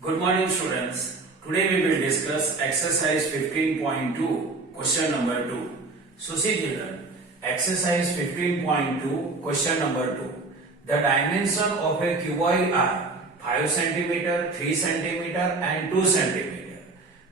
Good morning students. Today we will discuss exercise 15.2 question number 2. So see children, exercise 15.2 question number 2. The dimension of a cuboid are 5 cm, 3 cm and 2 cm.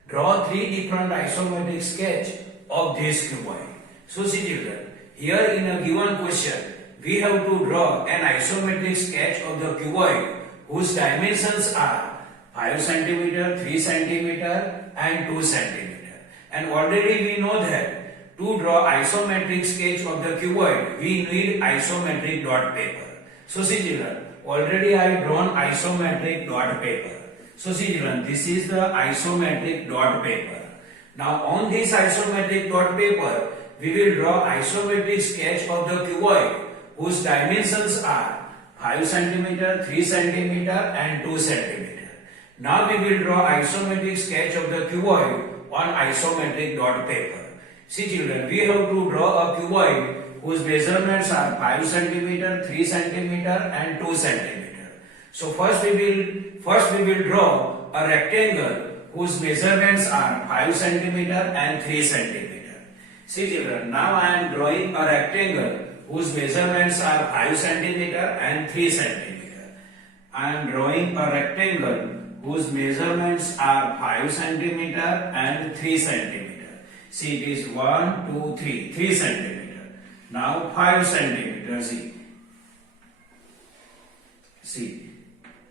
Draw three different isometric sketch of this cuboid. So see children, here in a given question we have to draw an isometric sketch of the cuboid whose dimensions are 5 centimeter, 3 centimeter and 2 centimeter. And already we know that to draw isometric sketch of the cuboid, we need isometric dot paper. So see children, already I have drawn isometric dot paper. So see children, this is the isometric dot paper. Now on this isometric dot paper, we will draw isometric sketch of the cuboid whose dimensions are 5 centimeter, 3 centimeter and 2 centimeter. Now we will draw isometric sketch of the cuboid on isometric dot paper. See children, we have to draw a cuboid whose measurements are 5 centimeter, 3 centimeter and 2 centimeter. So first we will draw a rectangle whose measurements are 5 centimeter and 3 centimeter. See children, now I am drawing a rectangle whose measurements are 5 centimeter and 3 centimeter. I am drawing a rectangle whose measurements are 5 centimeter and 3 centimeter. See, it is 1, 2, 3, 3 centimeter. Now 5 centimeter. See,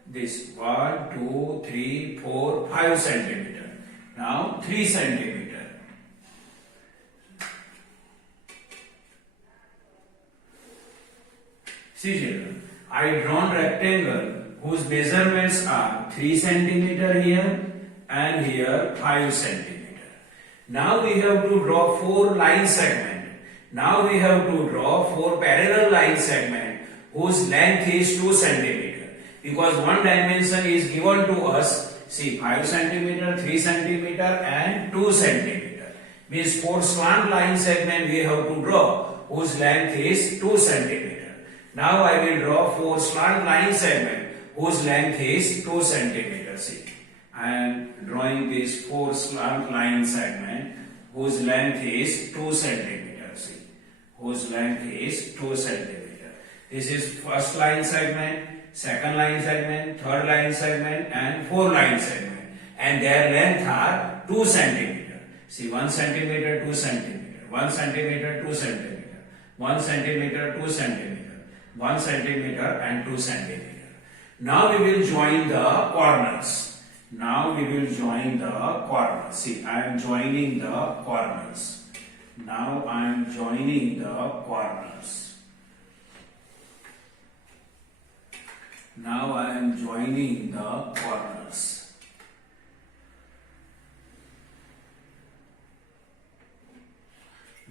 this 1, 2, 3, 4, 5 centimeter. Now 3 centimeter. See children, I drawn rectangle whose measurements are 3 centimeter here and here 5 centimeter. Now we have to draw 4 line segment. Now we have to draw 4 parallel line segment whose length is 2 centimeter. Because one dimension is given to us, see 5 centimeter, 3 centimeter and 2 centimeter. Means 4 slant line segment we have to draw whose length is 2 centimeter. Now I will draw 4 slant line segment whose length is 2 centimeter. See, I am drawing this 4 slant line segment whose length is 2 centimeter. See, whose length is 2 centimeter. This is first line segment, second line segment, third line segment and 4 line segment. And their length are 2 centimeter. See, 1 centimeter, 2 centimeter, 1 centimeter, 2 centimeter, 1 centimeter, 2 centimeter, 1 centimeter and 2 centimeter. Now we will join the corners. Now we will join the corners. See, I am joining the corners. Now I am joining the corners. Now I am joining the corners.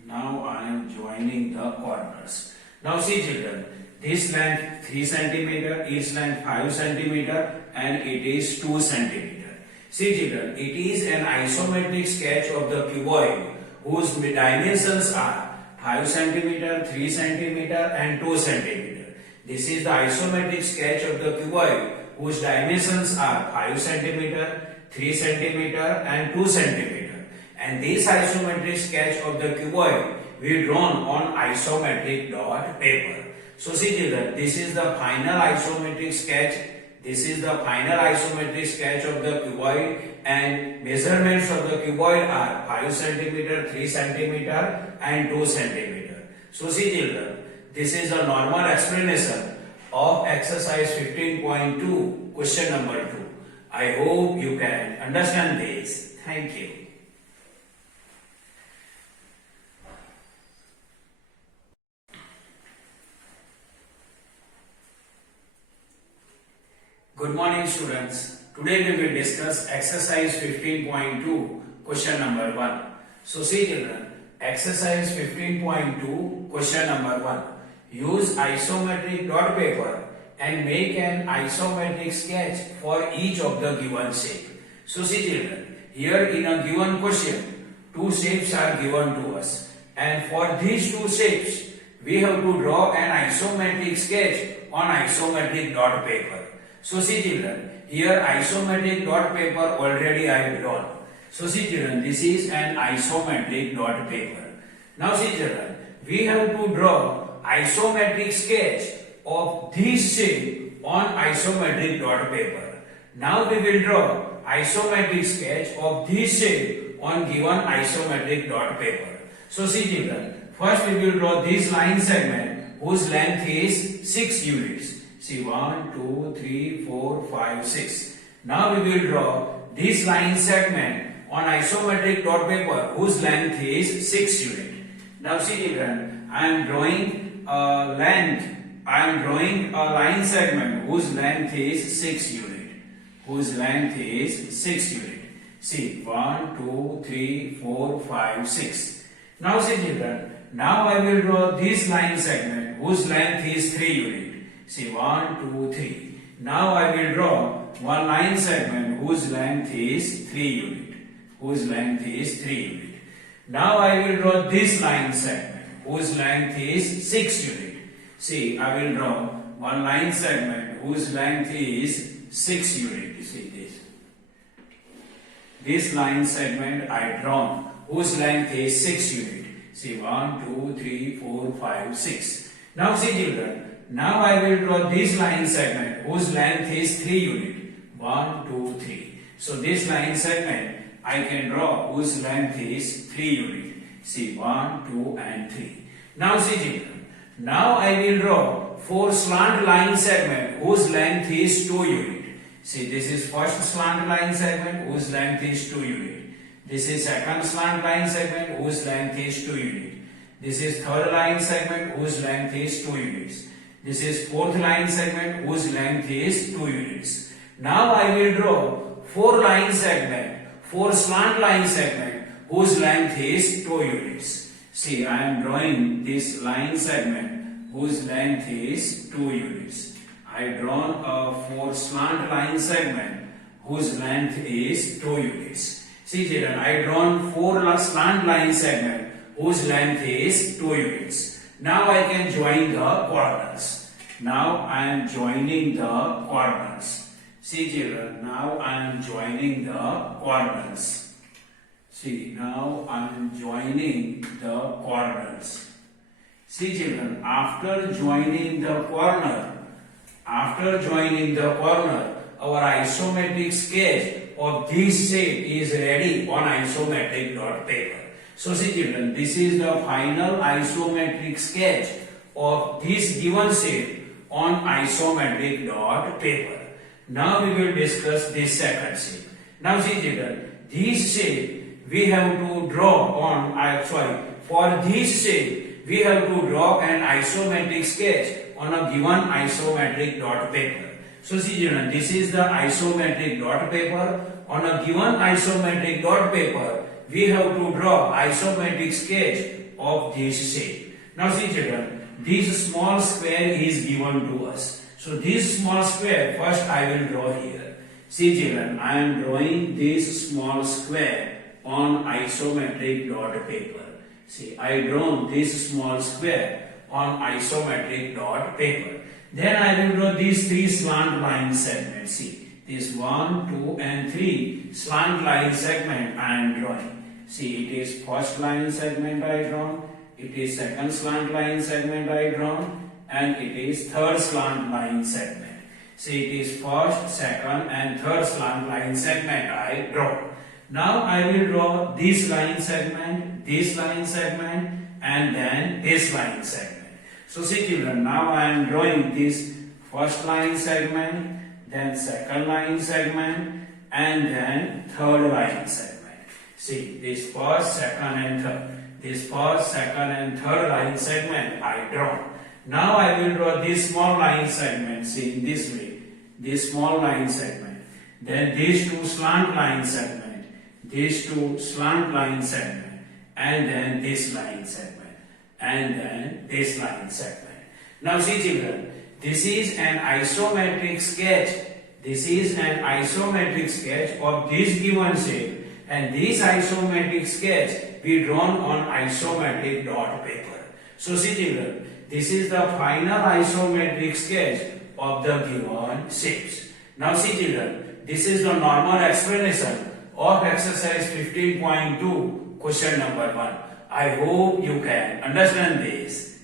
Now I am joining the corners. Now see children, this length 3 centimeter, its length 5 centimeter and it is 2 centimeter. See children, it is an isometric sketch of the cuboid whose dimensions are 5 centimeter, 3 centimeter and 2 centimeter. This is the isometric sketch of the cuboid whose dimensions are 5 centimeter, 3 centimeter and 2 centimeter. And this isometric sketch of the cuboid we drawn on isometric dot paper. So see children, this is the final isometric sketch. This is the final isometric sketch of the cuboid and measurements of the cuboid are 5 centimeter, 3 centimeter and 2 centimeter. So see children, this is a normal explanation of exercise 15.2 question number 2. I hope you can understand this. Thank you. Good morning students. Today we will discuss exercise 15.2 question number 1. So see children, exercise 15.2 question number 1. Use isometric dot paper and make an isometric sketch for each of the given shape. So see children, here in a given question, 2 shapes are given to us. And for these 2 shapes, we have to draw an isometric sketch on isometric dot paper. So see children, here isometric dot paper already I have drawn. So see children, this is an isometric dot paper. Now see children, we have to draw isometric sketch of this shape on isometric dot paper. Now we will draw isometric sketch of this shape on given isometric dot paper. So see children, first we will draw this line segment whose length is 6 units. See 1, 2, 3, 4, 5, 6. Now we will draw this line segment on isometric dot paper whose length is 6 units. Now see children, I am drawing a line segment whose length is 6 units. Whose length is 6 units. See 1, 2, 3, 4, 5, 6. Now see children, now I will draw this line segment whose length is 3 units. See 1, 2, 3. Now I will draw one line segment whose length is 3 units. Whose length is 3 units. Now I will draw this line segment whose length is 6 units. See, I will draw one line segment whose length is 6 units. See this. This line segment I drawn whose length is 6 units. See 1, 2, 3, 4, 5, 6. Now see children. Now I will draw this line segment whose length is 3 units. 1, 2, 3. So this line segment I can draw whose length is 3 units. See 1, 2 and 3. Now see children. Now I will draw 4 slant line segment whose length is 2 units. See this is first slant line segment whose length is 2 units. This is second slant line segment whose length is 2 units. This is third line segment whose length is 2 units. This is fourth line segment whose length is 2 units. Now I will draw 4 line segment, 4 slant line segment whose length is 2 units. See, I am drawing this line segment whose length is 2 units. I have drawn a 4 slant line segment whose length is 2 units. See children, I have drawn 4 slant line segment whose length is 2 units. Now I can join the corners. Now I am joining the corners. See children, now I am joining the corners. See, now I am joining the corners. See children, after joining the corner, our isometric sketch of this shape is ready on isometric dot paper. So see children, this is the final isometric sketch of this given shape on isometric dot paper. Now we will discuss this second shape. Now see children, this shape we have to draw on, for this shape we have to draw an isometric sketch on a given isometric dot paper. So see children, this is the isometric dot paper. On a given isometric dot paper, we have to draw isometric sketch of this shape. Now see children, this small square is given to us. So this small square first I will draw here. See children, I am drawing this small square on isometric dot paper. See, I drawn this small square on isometric dot paper. Then I will draw these 3 slant line segments. See, this 1, 2 and 3 slant line segment I am drawing. See, it is first line segment I drawn, it is second slant line segment I drawn, and it is third slant line segment. See, it is first, second and third slant line segment I draw. Now I will draw this line segment, and then this line segment. So see children, now I am drawing this first line segment, then second line segment, and then third line segment. See, this first, second and third. This first, second and third line segment I draw. Now I will draw this small line segment, see, in this way. This small line segment. Then these 2 slant line segment. These 2 slant line segment. And then this line segment. And then this line segment. Now see children, this is an isometric sketch. This is an isometric sketch of this given shape. And this isometric sketch be drawn on isometric dot paper. So see children, this is the final isometric sketch of the given shapes. Now see children, this is the normal explanation of exercise 15.2 question number 1. I hope you can understand this.